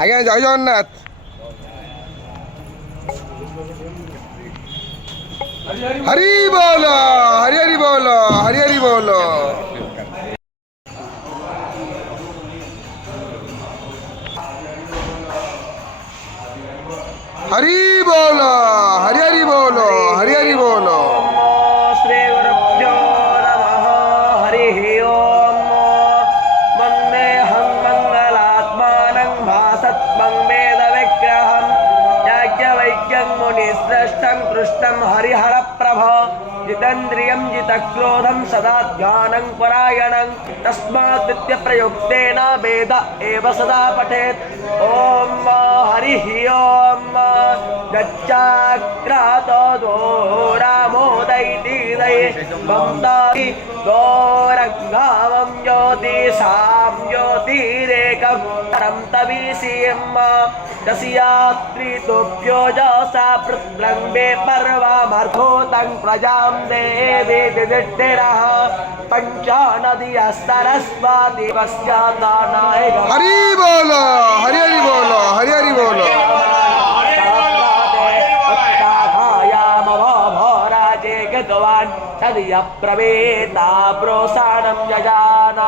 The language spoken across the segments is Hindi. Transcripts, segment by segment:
आज्ञा जय जगन्नाथ। हरि बोलो हरि हरि बोलो हरि हरि बोलो। हरि बोलो हरि हरि बोलो हरि हरि बोलो। श्री गुरुभ्यो नमः। हरि ओम। वन्देऽहं मंगलात्मानं भासत्वं वेद विग्रहं याज्ञवल्क्यं मुनिश्रेष्ठं कृष्णं हरिहरप्रभ जितेन्द्रियं जितक्रोधं सदा ध्यानं परायणं तस्मात् नित्यप्रयुक्तेन वेद एव सदा पठेत्। ॐ हरिः ओम। गच्चाक्रातो दो रामोदैति दये बन्दाति गौरङ्गावं ज्योतिषां ज्योतिरेकं तरं तविषीं दस्यात्रितोऽप्यो जसा पृथ्रङ्गे पर्वमर्धोतं प्रजां देवी विदिष्टिरः पञ्चनद्यः सरस्वती पश्चादानाय। हरि बोलो हरि हरि बोलो हरि हरि बोलो। प्रवेता प्रोसाणं यजान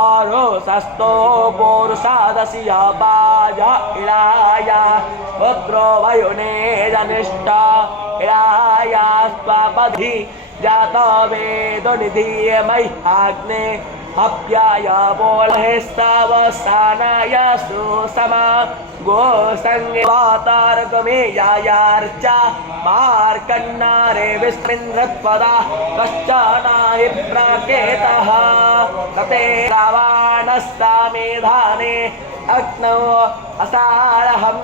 आरोसस्तो पोरुषादस्य बाजा इळाया पुत्रो वयुने जनिष्ठ इळाया स्वपधि जात वेदो निधीय मह्याग्ने अप्याय बोलहे स्तवसानाय सुसमा गोसंगे वातारगमेयायार्चा मार्कन्नारे विस्मिन्द्रत्वदा कश्चनाहि प्राकेतः तते रावाणस्तामेधाने अग्नौ असारहं